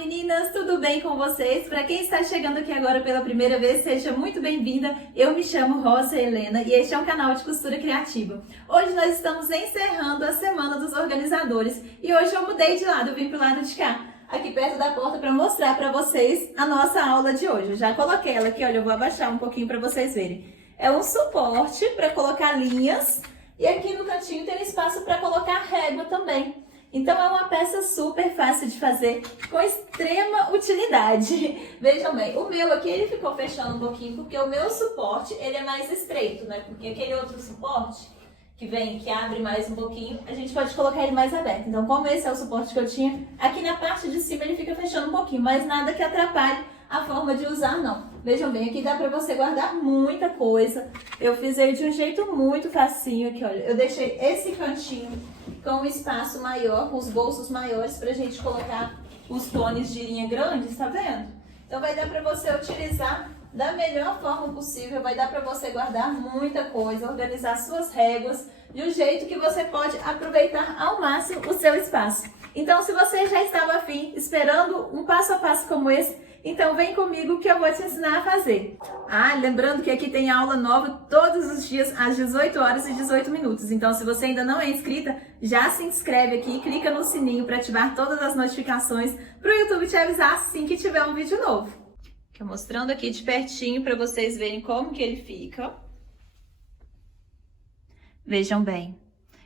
meninas, tudo bem com vocês? Para quem está chegando aqui agora pela primeira vez, seja muito bem-vinda. Eu me chamo Rosa Helena e este é um canal de costura criativa. Hoje nós estamos encerrando a Semana dos Organizadores e hoje eu mudei de lado, eu vim pro lado de cá, aqui perto da porta, para mostrar para vocês a nossa aula de hoje. Eu já coloquei ela aqui, olha, eu vou abaixar um pouquinho para vocês verem. É um suporte para colocar linhas e aqui no cantinho tem um espaço para colocar régua também. Então é uma peça super fácil de fazer, com extrema utilidade. Vejam bem, o meu aqui ele ficou fechando um pouquinho, porque o meu suporte ele é mais estreito, né? Porque aquele outro suporte que vem, que abre mais um pouquinho, a gente pode colocar ele mais aberto. Então como esse é o suporte que eu tinha, aqui na parte de cima ele fica fechando um pouquinho, mas nada que atrapalhe a forma de usar não. Vejam bem, aqui dá pra você guardar muita coisa. Eu fiz ele de um jeito muito facinho aqui, olha. Eu deixei esse cantinho com um espaço maior, com os bolsos maiores pra gente colocar os cones de linha grandes, tá vendo? Então vai dar pra você utilizar da melhor forma possível, vai dar pra você guardar muita coisa, organizar suas réguas de um jeito que você pode aproveitar ao máximo o seu espaço. Então se você já estava afim, esperando um passo a passo como esse, então vem comigo que eu vou te ensinar a fazer. Ah, lembrando que aqui tem aula nova todos os dias às 18 horas e 18 minutos. Então se você ainda não é inscrita, já se inscreve aqui e clica no sininho para ativar todas as notificações para o YouTube te avisar assim que tiver um vídeo novo. Estou mostrando aqui de pertinho para vocês verem como que ele fica. Vejam bem.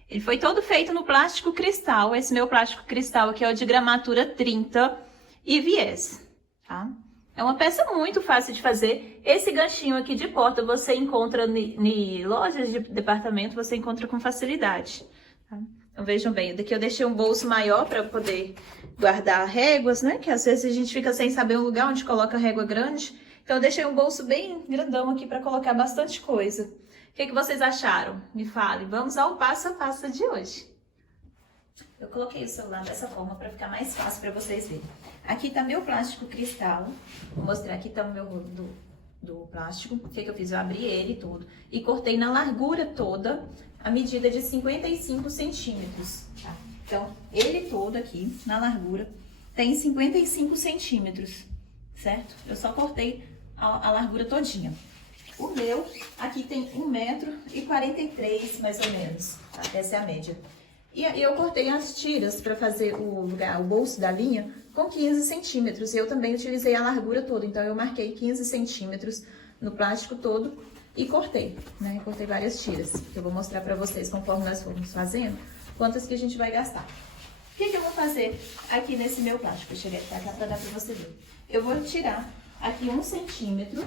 Ele foi todo feito no plástico cristal. Esse meu plástico cristal aqui é o de gramatura 30 e viés. Tá? É uma peça muito fácil de fazer. Esse ganchinho aqui de porta você encontra em lojas de departamento, você encontra com facilidade. Tá? Então vejam bem, daqui eu deixei um bolso maior para poder guardar réguas, né? Que às vezes a gente fica sem saber um lugar onde coloca régua grande. Então eu deixei um bolso bem grandão aqui para colocar bastante coisa. O que vocês acharam? Me falem. Vamos ao passo a passo de hoje. Eu coloquei o celular dessa forma para ficar mais fácil para vocês verem. Aqui tá meu plástico cristal. Vou mostrar, aqui tá o meu rolo do plástico. O que eu fiz? Eu abri ele todo e cortei na largura toda a medida de 55 centímetros. Tá? Então, ele todo aqui, na largura, tem 55 centímetros, certo? Eu só cortei a largura todinha. O meu, aqui tem 1,43 m, mais ou menos. Tá? Essa é a média. E eu cortei as tiras para fazer o bolso da linha com 15 centímetros. E eu também utilizei a largura toda. Então, eu marquei 15 centímetros no plástico todo e cortei, né? Cortei várias tiras. Que eu vou mostrar para vocês, conforme nós formos fazendo, quantas que a gente vai gastar. O que eu vou fazer aqui nesse meu plástico? Eu cheguei pra cá para dar para você ver. Eu vou tirar aqui 1 centímetro.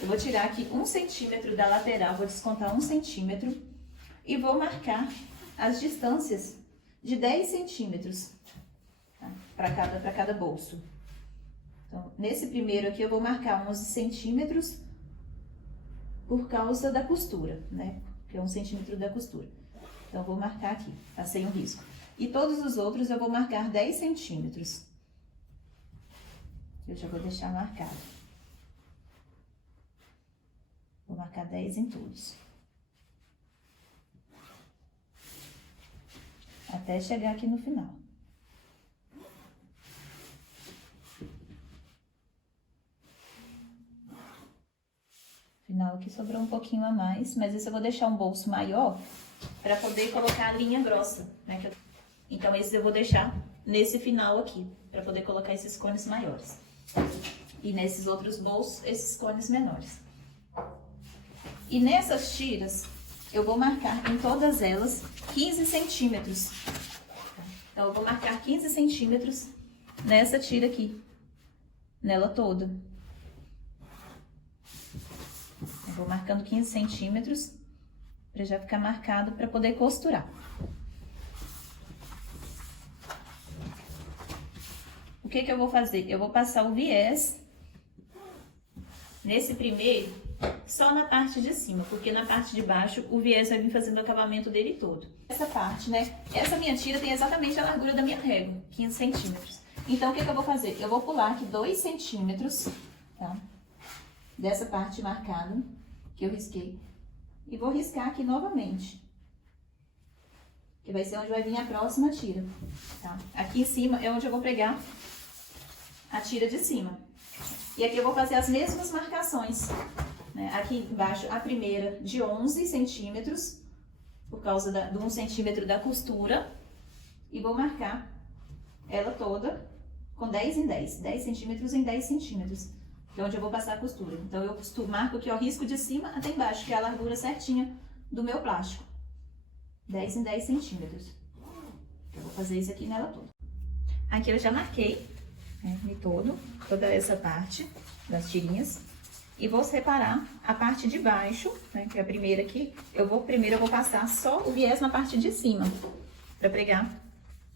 Eu vou tirar aqui 1 centímetro da lateral. Vou descontar 1 centímetro. E vou marcar as distâncias de 10 centímetros, tá? para cada bolso. Então, nesse primeiro aqui eu vou marcar 11 centímetros por causa da costura, né? Que é 1 centímetro da costura. Então, eu vou marcar aqui, tá? Sem o risco. E todos os outros eu vou marcar 10 centímetros. Eu já vou deixar marcado. Vou marcar 10 em todos. Até chegar aqui no final. Final aqui sobrou um pouquinho a mais, mas esse eu vou deixar um bolso maior para poder colocar a linha grossa, né? Então esse eu vou deixar nesse final aqui, para poder colocar esses cones maiores. E nesses outros bolsos, esses cones menores. E nessas tiras, eu vou marcar em todas elas 15 centímetros. Então, eu vou marcar 15 centímetros nessa tira aqui, nela toda. Eu vou marcando 15 centímetros para já ficar marcado para poder costurar. O que eu vou fazer? Eu vou passar o viés nesse primeiro só na parte de cima, porque na parte de baixo o viés vai vir fazendo o acabamento dele todo. Essa parte, né? Essa minha tira tem exatamente a largura da minha régua, 15 centímetros. Então, o que eu vou fazer? Eu vou pular aqui 2 centímetros, tá? Dessa parte marcada, que eu risquei. E vou riscar aqui novamente. que vai ser onde vai vir a próxima tira, tá? Aqui em cima é onde eu vou pregar a tira de cima. E aqui eu vou fazer as mesmas marcações, né? Aqui embaixo a primeira de 11 centímetros, por causa do 1 centímetro da costura. E vou marcar ela toda com 10 em 10, 10 centímetros em 10 centímetros, que é onde eu vou passar a costura. Então eu marco aqui, ó, risco de cima até embaixo, que é a largura certinha do meu plástico. 10 em 10 centímetros. Eu vou fazer isso aqui nela toda. Aqui eu já marquei, né, toda essa parte das tirinhas. E vou separar a parte de baixo, né, que é a primeira aqui. Primeiro eu vou passar só o viés na parte de cima, para pregar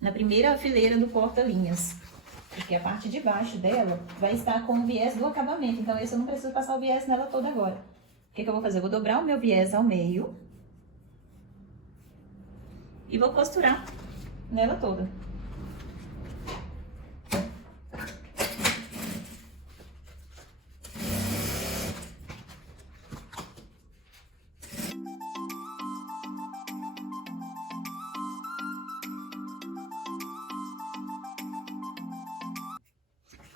na primeira fileira do porta-linhas. Porque a parte de baixo dela vai estar com o viés do acabamento. Então, esse eu não preciso passar o viés nela toda agora. O que eu vou fazer? Eu vou dobrar o meu viés ao meio. E vou costurar nela toda.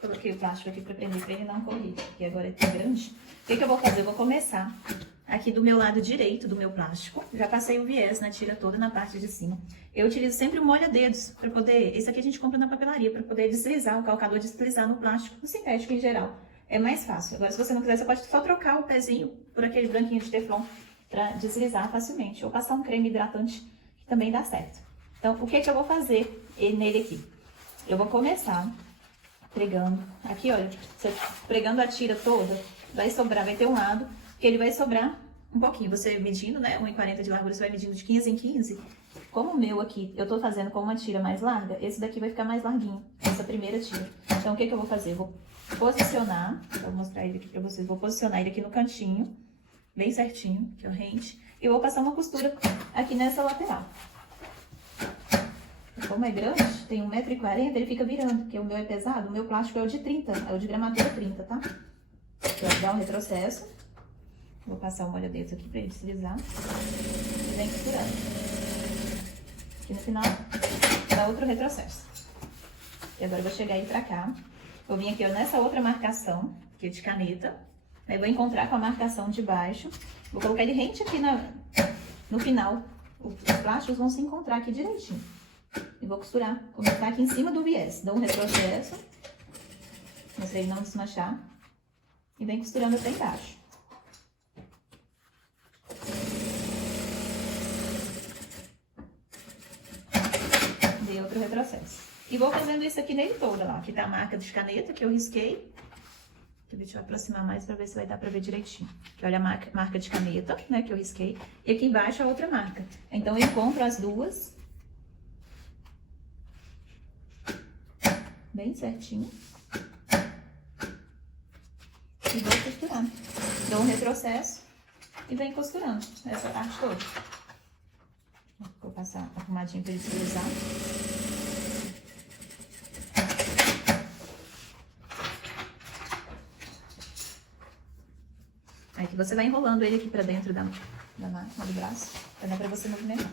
Coloquei o plástico aqui pra prender, pra ele não correr, porque agora é tão grande. O que eu vou fazer? Eu vou começar aqui do meu lado direito do meu plástico. Já passei o viés na tira toda, na parte de cima. Eu utilizo sempre um molha-dedos para poder... Esse aqui a gente compra na papelaria, para poder deslizar, o calcador deslizar no plástico, no sintético em geral. É mais fácil. Agora, se você não quiser, você pode só trocar o pezinho por aquele branquinho de teflon para deslizar facilmente. Ou passar um creme hidratante, que também dá certo. Então, o que eu vou fazer nele aqui? Eu vou começar pregando. Aqui, olha, você pregando a tira toda, vai sobrar, vai ter um lado que ele vai sobrar um pouquinho. Você medindo, né, 1,40 de largura, você vai medindo de 15 em 15. Como o meu aqui, eu tô fazendo com uma tira mais larga, esse daqui vai ficar mais larguinho, essa primeira tira. Então, o que eu vou fazer? Eu vou posicionar, vou mostrar ele aqui pra vocês, vou posicionar ele aqui no cantinho, bem certinho, aqui ó, rente, e vou passar uma costura aqui nessa lateral. Como é grande, tem 1,40 m, ele fica virando, porque o meu é pesado, o meu plástico é o de 30, é o de gramatura 30, tá? Então, dar um retrocesso. Vou passar o molha-dedos aqui pra ele deslizar. E vem costurando. Aqui no final, dá outro retrocesso. E agora eu vou chegar aí pra cá. Vou vir aqui, ó, nessa outra marcação, que é de caneta. Aí vou encontrar com a marcação de baixo. Vou colocar ele rente aqui no final. Os plásticos vão se encontrar aqui direitinho. E vou costurar, começar aqui em cima do viés. Dou um retrocesso, mas pra ele não desmanchar. E vem costurando até embaixo. Dei outro retrocesso. E vou fazendo isso aqui nele todo, ó. Aqui tá a marca de caneta que eu risquei. Deixa eu aproximar mais pra ver se vai dar pra ver direitinho. Aqui, olha a marca de caneta, né, que eu risquei. E aqui embaixo a outra marca. Então, eu encontro as duas. Bem certinho. E vou costurando. Dou um retrocesso e venho costurando essa parte toda. Vou passar arrumadinho para ele deslizar. Aí que você vai enrolando ele aqui pra dentro da máquina do braço, pra dar pra você movimentar.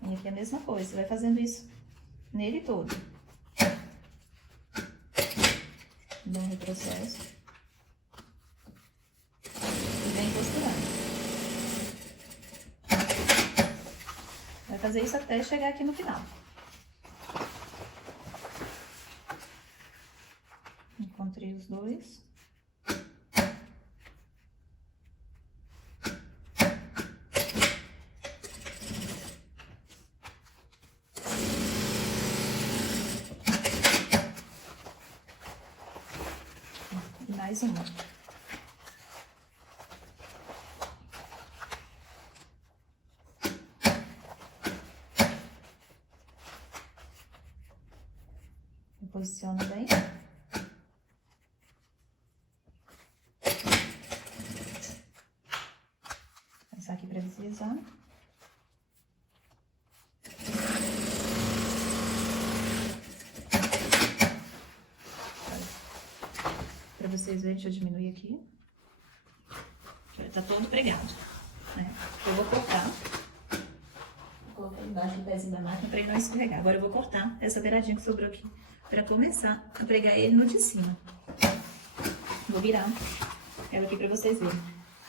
E aqui é a mesma coisa, você vai fazendo isso nele todo. Dá um retrocesso. E vem costurando. Vai fazer isso até chegar aqui no final. Encontrei os dois. E mais uma. Posiciona bem. Passar aqui para deslizar. Para vocês verem, deixa eu diminuir aqui. Já tá todo pregado, né? Eu vou cortar. Vou colocar embaixo do pezinho da máquina para ele não escorregar. Agora eu vou cortar essa beiradinha que sobrou aqui para começar a pregar ele no de cima. Vou virar ela aqui para vocês verem.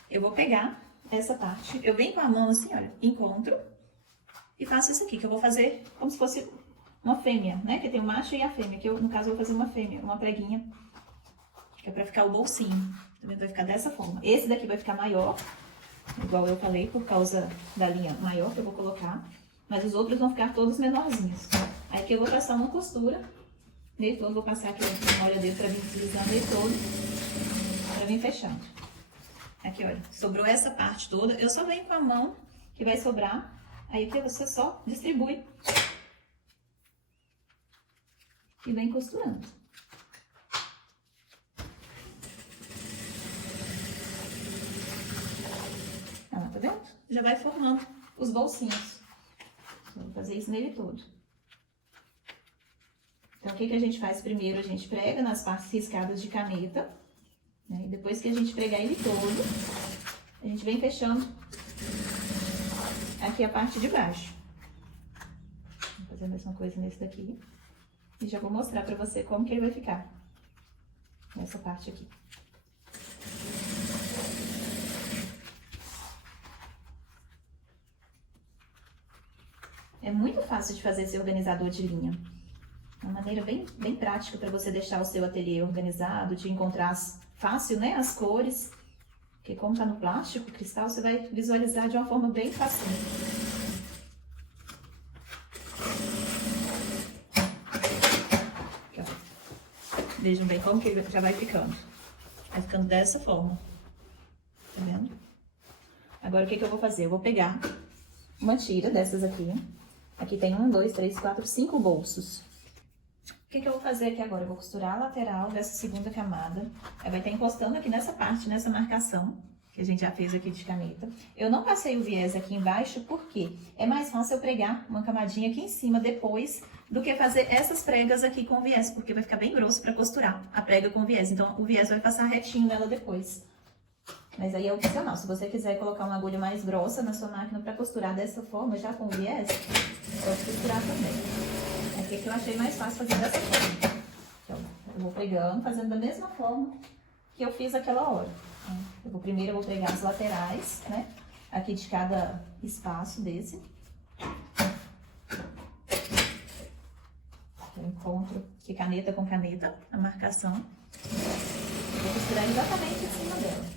Eu vou pegar essa parte, eu venho com a mão assim, olha, encontro e faço isso aqui, que eu vou fazer como se fosse uma fêmea, né? Que tem o macho e a fêmea, que eu, no caso, vou fazer uma fêmea, uma preguinha, que é pra ficar o bolsinho, tá vendo? Vai ficar dessa forma. Esse daqui vai ficar maior, igual eu falei, por causa da linha maior que eu vou colocar, mas os outros vão ficar todos menorzinhos. Aí aqui eu vou passar uma costura nele todo, vou passar aqui na molha dele pra vir deslizando ele todo, pra vir fechando. Aqui, olha, sobrou essa parte toda, eu só venho com a mão que vai sobrar, aí aqui você só distribui e vem costurando. Ah, tá vendo? Já vai formando os bolsinhos. Vou fazer isso nele todo. Então, o que a gente faz primeiro? A gente prega nas partes riscadas de caneta, né? E depois que a gente pregar ele todo, a gente vem fechando aqui a parte de baixo. Vou fazer a mesma coisa nesse daqui. E já vou mostrar pra você como que ele vai ficar. Nessa parte aqui. É muito fácil de fazer esse organizador de linha. É uma maneira bem prática para você deixar o seu ateliê organizado, de encontrar fácil, né, as cores. Porque como tá no plástico, cristal, você vai visualizar de uma forma bem fácil. Vejam bem como que ele já vai ficando. Vai ficando dessa forma. Tá vendo? Agora, o que eu vou fazer? Eu vou pegar uma tira dessas aqui. Aqui tem 1, 2, 3, 4, 5 bolsos. O que eu vou fazer aqui agora? Eu vou costurar a lateral dessa segunda camada. Aí vai estar encostando aqui nessa parte, nessa marcação, que a gente já fez aqui de caneta. Eu não passei o viés aqui embaixo, porque é mais fácil eu pregar uma camadinha aqui em cima depois, do que fazer essas pregas aqui com viés, porque vai ficar bem grosso para costurar a prega com viés. Então, o viés vai passar retinho nela depois. Mas aí é opcional. Se você quiser colocar uma agulha mais grossa na sua máquina para costurar dessa forma, já com viés, pode costurar também. Aqui que eu achei mais fácil fazer dessa forma. Então, eu vou pregando, fazendo da mesma forma que eu fiz aquela hora. Primeiro eu vou pregar as laterais, né? Aqui de cada espaço desse. Eu encontro aqui caneta com caneta, a marcação. Vou costurar exatamente em cima dela.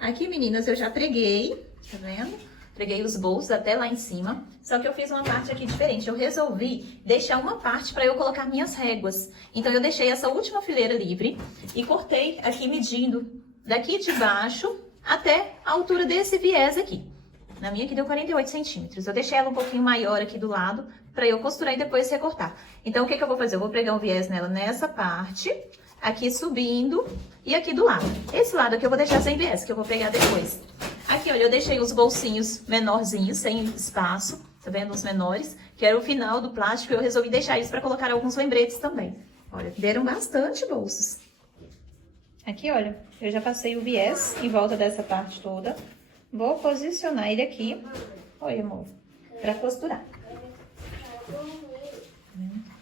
Aqui, meninas, eu já preguei, tá vendo? Preguei os bolsos até lá em cima, só que eu fiz uma parte aqui diferente. Eu resolvi deixar uma parte para eu colocar minhas réguas. Então, eu deixei essa última fileira livre e cortei aqui medindo daqui de baixo até a altura desse viés aqui. Na minha aqui deu 48 centímetros. Eu deixei ela um pouquinho maior aqui do lado para eu costurar e depois recortar. Então, o que eu vou fazer? Eu vou pregar um viés nela nessa parte, aqui subindo e aqui do lado. Esse lado aqui eu vou deixar sem viés, que eu vou pegar depois. Aqui, olha, eu deixei os bolsinhos menorzinhos, sem espaço, tá vendo? Os menores, que era o final do plástico, eu resolvi deixar isso para colocar alguns lembretes também. Olha, deram bastante bolsas. Aqui, olha, eu já passei o viés em volta dessa parte toda. Vou posicionar ele aqui. Oi, amor. Pra costurar.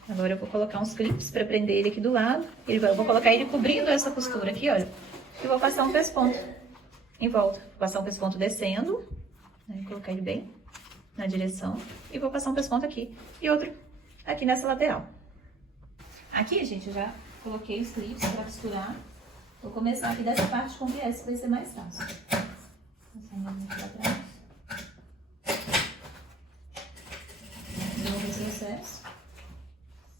Agora eu vou colocar uns clips pra prender ele aqui do lado. Eu vou colocar ele cobrindo essa costura aqui, olha. E vou passar um pesponto em volta. Vou passar um pesponto descendo. Né, colocar ele bem na direção. E vou passar um pesponto aqui. E outro aqui nessa lateral. Aqui, gente, eu já coloquei os clips pra costurar. Vou começar aqui dessa parte com viés, que vai ser mais fácil. Passando aqui pra trás. Novo processo.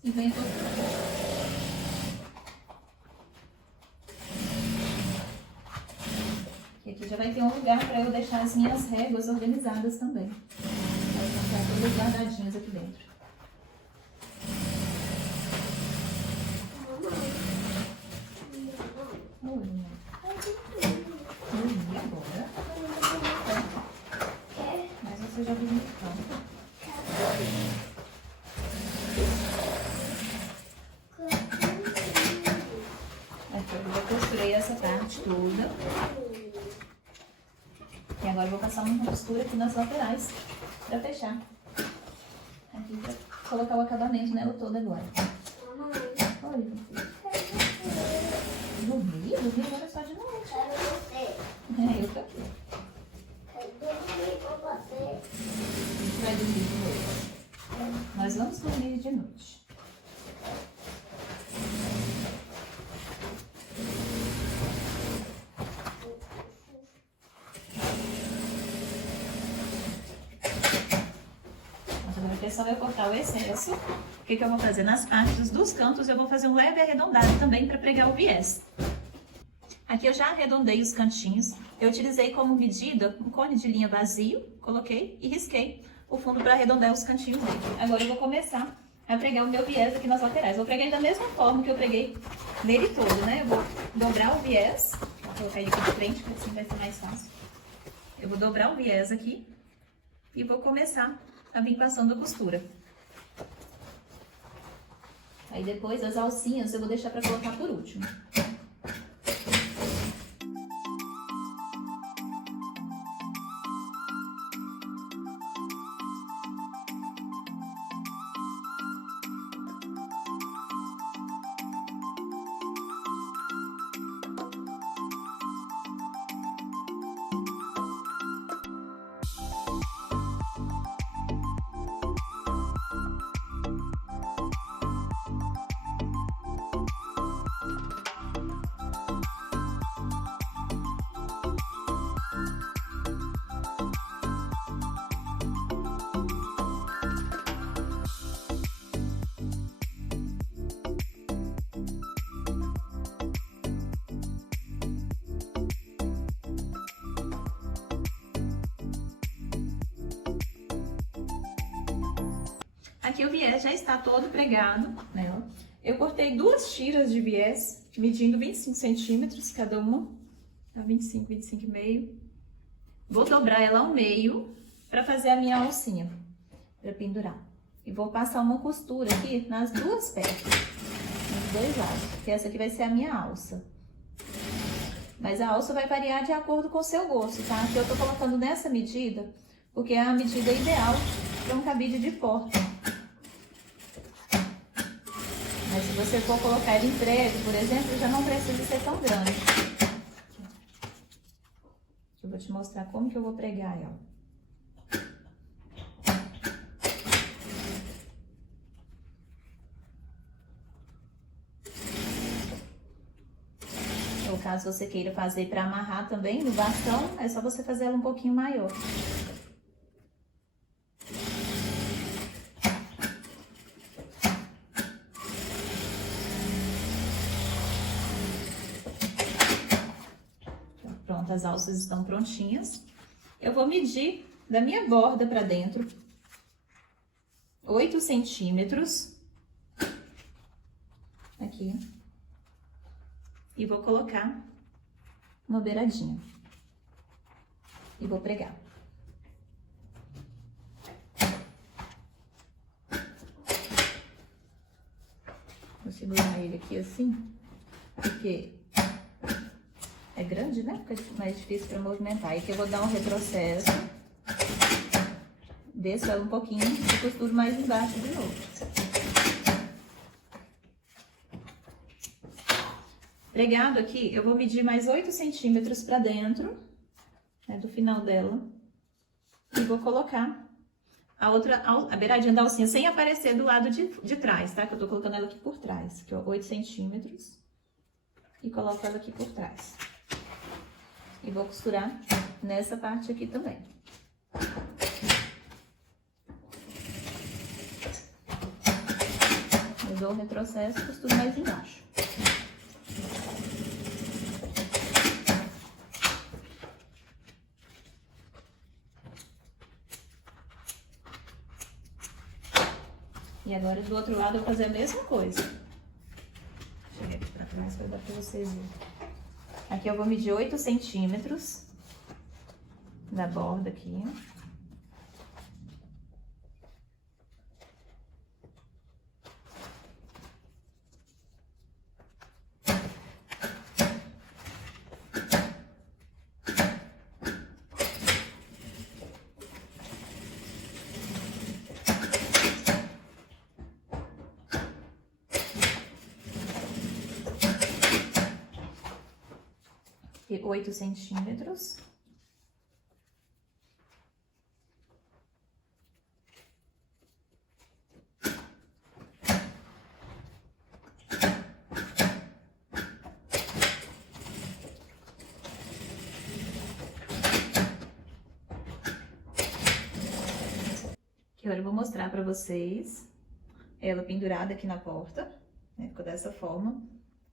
E vem cortando. E aqui já vai ter um lugar para eu deixar as minhas réguas organizadas também. Elas vão estar todas guardadinhas aqui dentro. Dormi agora. Mas você já dormiu tanto. Aqui eu já costurei essa parte toda. E agora eu vou passar uma costura aqui nas laterais pra fechar. Aqui pra colocar o acabamento nela toda agora. Oi. Dormi? Dormi agora só de noite. Eu tô aqui. A gente vai dormir de noite. Nós vamos dormir de noite. Agora a questão é eu cortar o excesso. O que eu vou fazer? Nas partes dos cantos eu vou fazer um leve arredondado também para pregar o viés. Aqui eu já arredondei os cantinhos. Eu utilizei como medida um cone de linha vazio, coloquei e risquei o fundo para arredondar os cantinhos dele. Agora eu vou começar a pregar o meu viés aqui nas laterais. Vou pregar da mesma forma que eu preguei nele todo, né? Eu vou dobrar o viés, vou colocar ele aqui de frente, porque assim vai ser mais fácil. Eu vou dobrar o viés aqui e vou começar a vir passando a costura. Aí depois as alcinhas eu vou deixar para colocar por último. Aqui o viés já está todo pregado nela. Eu cortei 2 tiras de viés, medindo 25 centímetros cada uma. Tá? 25, 25,5. Vou dobrar ela ao meio para fazer a minha alcinha, para pendurar. E vou passar uma costura aqui nas duas pernas, nos dois lados, que essa aqui vai ser a minha alça. Mas a alça vai variar de acordo com o seu gosto, tá? Aqui eu tô colocando nessa medida, porque é a medida ideal para um cabide de porta. Mas se você for colocar ele em prego, por exemplo, já não precisa ser tão grande. Eu vou te mostrar como que eu vou pregar ela. Ou caso você queira fazer para amarrar também no bastão, é só você fazer ela um pouquinho maior. Pronto, as alças estão prontinhas. Eu vou medir da minha borda para dentro 8 centímetros. Aqui. E vou colocar uma beiradinha. e vou pregar. Vou segurar ele aqui assim, porque é grande, né? Fica mais difícil para movimentar. Aí que eu vou dar um retrocesso, desço ela um pouquinho e costuro mais embaixo de novo. Pregado aqui, eu vou medir mais 8 centímetros para dentro, né, do final dela. E vou colocar a beiradinha da alcinha sem aparecer do lado de trás, tá? Que eu tô colocando ela aqui por trás. Aqui, ó, 8 centímetros. E coloco ela aqui por trás. E vou costurar nessa parte aqui também. Eu dou um retrocesso e costuro mais embaixo. E agora do outro lado eu vou fazer a mesma coisa. Deixa eu ver aqui pra trás para dar pra vocês verem. Aqui eu vou medir 8 centímetros da borda aqui. E 8 centímetros. Que agora eu vou mostrar pra vocês ela pendurada aqui na porta, né? Ficou dessa forma.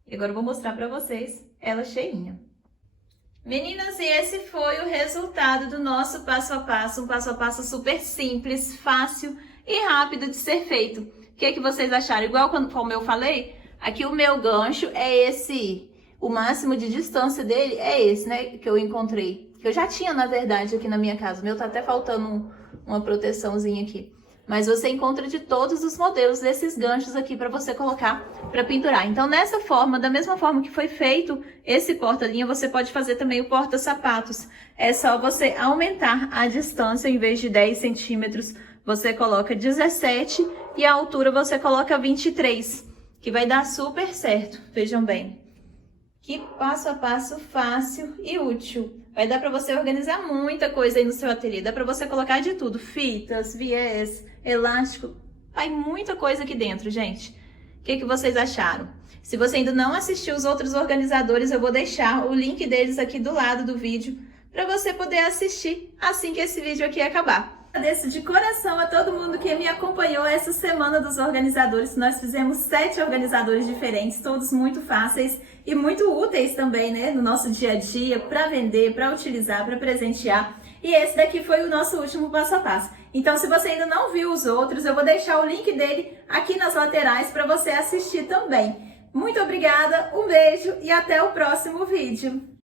E agora eu vou mostrar pra vocês ela cheinha. Meninas, e esse foi o resultado do nosso passo a passo super simples, fácil e rápido de ser feito. O que vocês acharam? Igual como eu falei, aqui o meu gancho é esse, o máximo de distância dele é esse, né, que eu encontrei. Que eu já tinha, na verdade, aqui na minha casa. O meu tá até faltando uma proteçãozinha aqui. Mas você encontra de todos os modelos desses ganchos aqui para você colocar para pendurar. Então, nessa forma, da mesma forma que foi feito esse porta-linha, você pode fazer também o porta-sapatos. É só você aumentar a distância, em vez de 10 centímetros, você coloca 17 e a altura você coloca 23, que vai dar super certo, vejam bem. Que passo a passo fácil e útil. Vai dar para você organizar muita coisa aí no seu ateliê. Dá para você colocar de tudo. Fitas, viés, elástico. Vai muita coisa aqui dentro, gente. O que vocês acharam? Se você ainda não assistiu os outros organizadores, eu vou deixar o link deles aqui do lado do vídeo para você poder assistir assim que esse vídeo aqui acabar. Agradeço de coração a todo mundo que me acompanhou essa semana dos organizadores. Nós fizemos 7 organizadores diferentes, todos muito fáceis e muito úteis também, né, no nosso dia a dia, para vender, para utilizar, para presentear. E esse daqui foi o nosso último passo a passo. Então, se você ainda não viu os outros, eu vou deixar o link dele aqui nas laterais para você assistir também. Muito obrigada, um beijo e até o próximo vídeo.